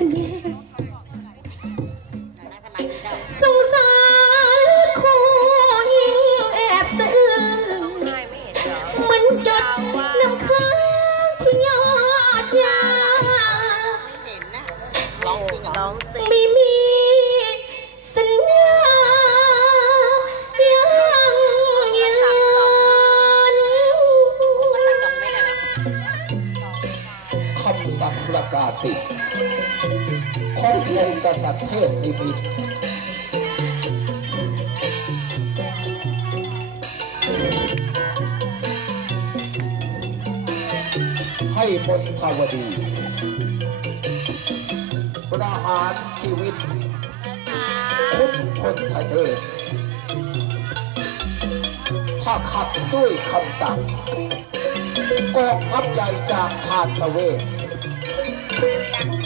你 กษัตริย์เทพนิมิตให้มนทาวดีประหารชีวิต คุณพลทเดชถ้าขัดด้วยคำสั่งกองทัพใหญ่จากทานตะเวศ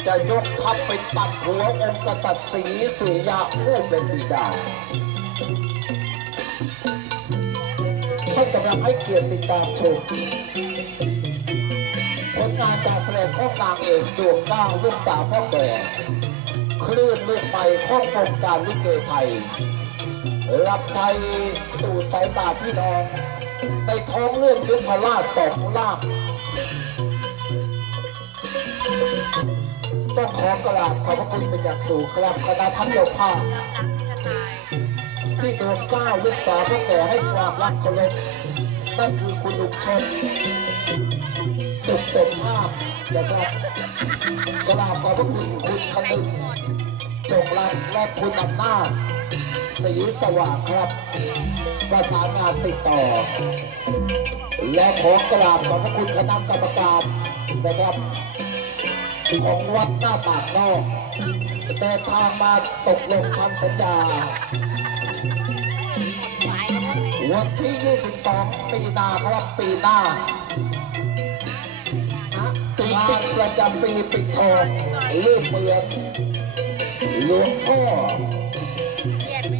จะยกทัพไปตัดหัวองค์กษัตริย์ศรีสุริยะผู้เป็นบิดาท่านกำลังให้เกียรติติดตามชมผลงานการแสดงของนางเอกดวงก้าวลูกสาวพ่อแก่คลื่นลูกไปของวงการลิเกไทย รับใช้สู่สายตาพี่น้องในท้องเรื่องยุพราชสองลาบ ต้องขอกราบขอบพระคุณเป็นอย่างสูงครับคณะท่านเจ้าภาพจะตาที่ดวเก้าลูกสาวพ่อแก่ให้ความรักเคารพนั่นคือคุณลุงชนสุขสมภาพนะครับกราบขอบพระคุณคุณคนึงจงรักและคุณอำนาจสีสว่างครับ ประสานงานติดต่อ และขอกราบขอบพระคุณคณะกรรมการนะครับ ของวัดหน้าปากนอกเดินทางมาตกลงทำสัญญา วันที่ 22 ปีนาครับปีหน้าปีประจำปีปิดทองลูกเมืองหลวงพ่อ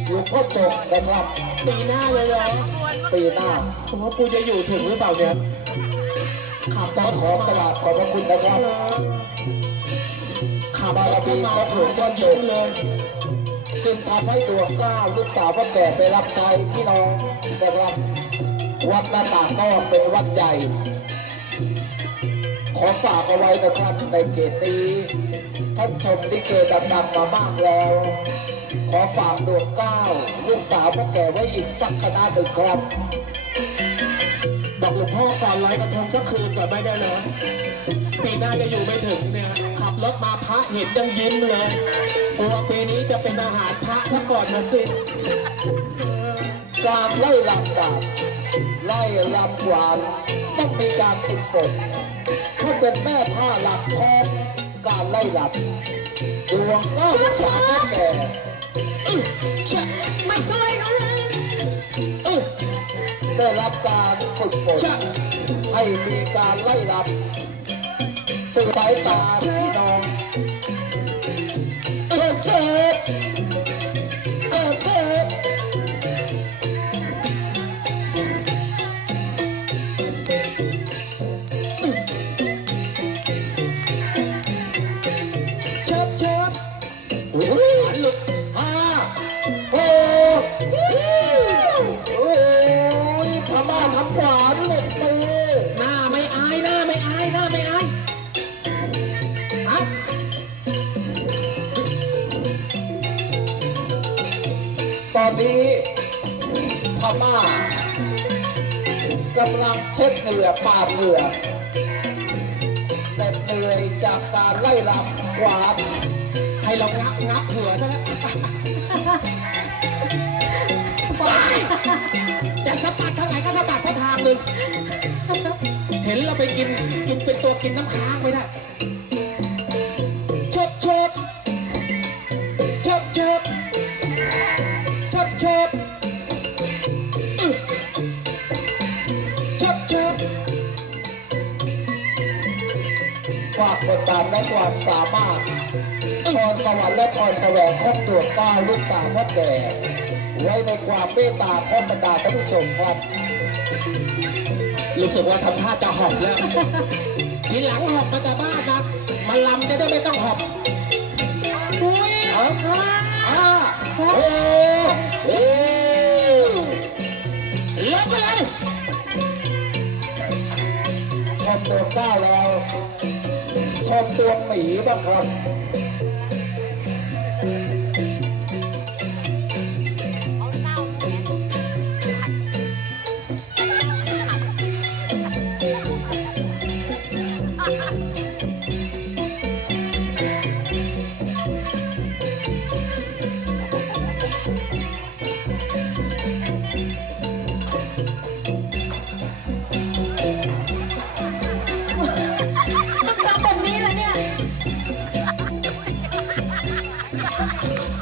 หลวงพ่อจงนะครับ ปีหน้าเลยเหรอปีหน้าผมว่ากูจะอยู่ถึงหรือเปล่าเนี่ย ต้องขอกราบขอบพระคุณนะครับขับบารมีของหลวงพ่อจงเลยจึงทำให้ดวงเก้าลูกสาวพ่อแก่ไปรับใช้พี่น้องนะครับ วัดหน้าต่างนอกเป็นวัดใหญ่ ขอฝากเอาไว้นะครับในเขตนี้ท่านชมลิเกดังๆมามากแล้ว ขอฝากดวงเก้าลูกสาวพ่อแก่ไว้อีกสักคณะหนึ่งครับ วงพ่อก่อนลอยกระทงสักคืนก่อนไม่ได้เหรอปีหน้าจะอยู่ไม่ถึงเนี่ยขับรถมาพระเห็นยังยิ้มเลยกลัวปีนี้จะเป็นอาหารพระซะก่อนนะสิการไล่ลำดาบไล่ลำหวานต้องมีการฝึกฝนถ้าเป็นแม่ท่าหลักของการไล่ลำดวงก้าลูกสาวพ่อแก่ไม่ช่วยเขาเลย ได้รับการฝึกฝนให้มีการไล่ลำสู่สายตาพี่น้อง พม่ากำลังเช็ดเหงื่อปาดเหงื่อแต่เหนื่อยจากการไล่ลำกวาดให้เรางับงับหัวซะแล้วจะสะบัดเท่าไหร่ก็สะบัดเท่าทางหนึ่งเห็นเราไปกินกินเป็นตัวกินน้ำค้างไม่ได้ากกดตามและความสามารถพรสวรรค์และพรแสวงครอบตัวเก้าลูกสาวพ่อแก่ไว้ในความเมตตาของบรรดาท่านผู้ชมครับรู้สึกว่าทำท่าจะหอบแล้ว ทีหลังหอบมาแต่บ้านนะมาลำจะได้ไม่ต้องหอบอุ้ยอะอะโอ้โห ตัวหมีบ้างครับ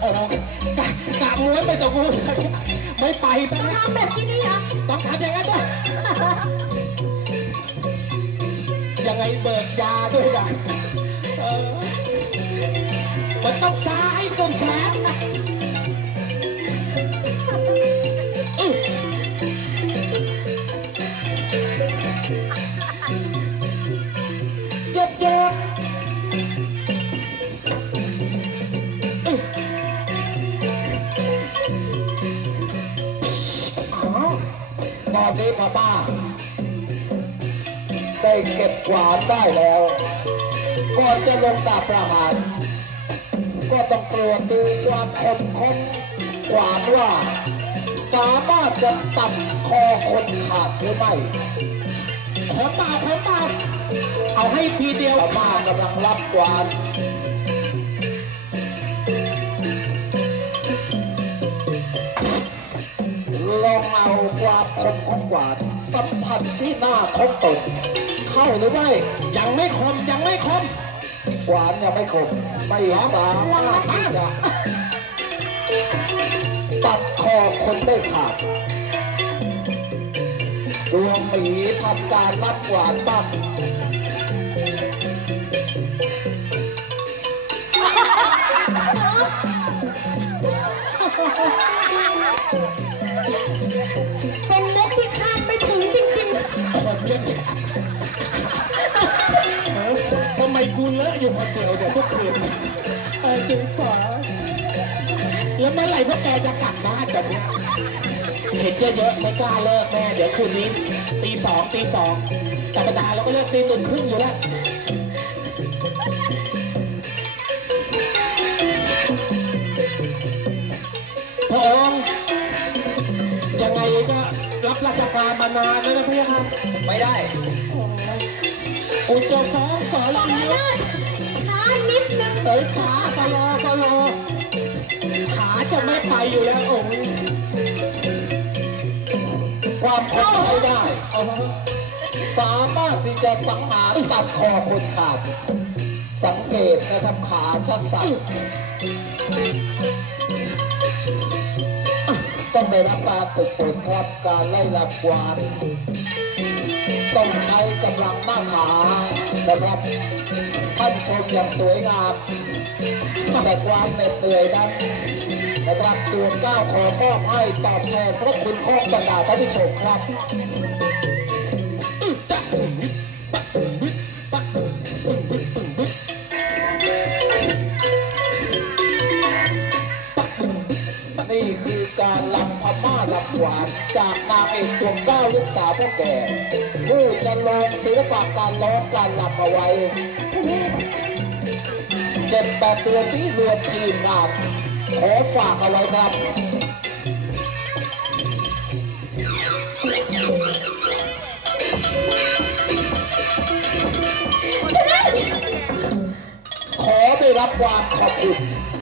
โอ้กะกะม้วนไปตรงนู้นไม่ไปไปต้องทำแบบนี้เหรอต้องทำอย่างนั้นด้วยยังไงเบิกยาด้วยนะเออมันต้องซ้ายสุดแขน อนนี้พม่าได้เก็บกวาดได้แล้ว ก่อนจะลงดาบประหาร ก็ต้องตรวจดูความคมของกวาดว่า สามารถจะตัดคอคนขาดหรือไม่ขอเปล่าขอเปล่าเอาให้ทีเดียวพม่ากำลังรับกวาด ลองเอาความคมของกวาดสัมผัสที่หน้าของตนเข้าหรือไม่ยังไม่คมยังไม่คมกวานยังไม่คมไม่สามารถที่จะตัดคอคนได้ขาดดวงหมีทำการรับกวานบ้าง เป็นมกที่คาดไม่ถึงจริงคนเยอะเออทำไมกูเลอะอยู่คนเดียวเดี๋ยวทุกคืนเออจริงป่ะแล้วเมื่อไหร่พวกแกจะกลับบ้านแบบเนี้ยเห็นเยอะๆไม่กล้าเลิกแม่เดี๋ยวคืนนี้ตีสองตีสองธรรมดาเราก็เลิกตีหนึ่งครึ่งอยู่แล้ว พระองค์ รับราชการมานานแล้วนะเพี่ครับไม่ได้อุจจาฟ้องสอๆบอกรีแล้วช้านิดนึงเอ้ยขาสลอสลอขาจะไม่ไปอยู่แล้วโอ้ยความคมใช้ได้ สามารถที่จะสังหารตัดคอคนขาด สังเกตนะครับขาชักสั่น ต้องได้รับการฝึกฝนครับการไล่ลับกวานต้องใช้กำลังหน้าขานะครับท่านชมอย่างสวยงามแต่ความเหน็ดเหนื่อยนั้นนะครับตัวก้าวขอมอบให้ตอบแทนพระคุณของบรรดาท่านผู้ชมครับ ม่าลำหวานจากนางเอกดวงเก้าลูกสาวพ่อแก่ ผู้จะลงศิลปะการร้องการลำเอาไว้เจ็ดแปดเดือนที่รวมทีมงานขอฝากเอาไว้ครับขอได้รับความขอบคุณ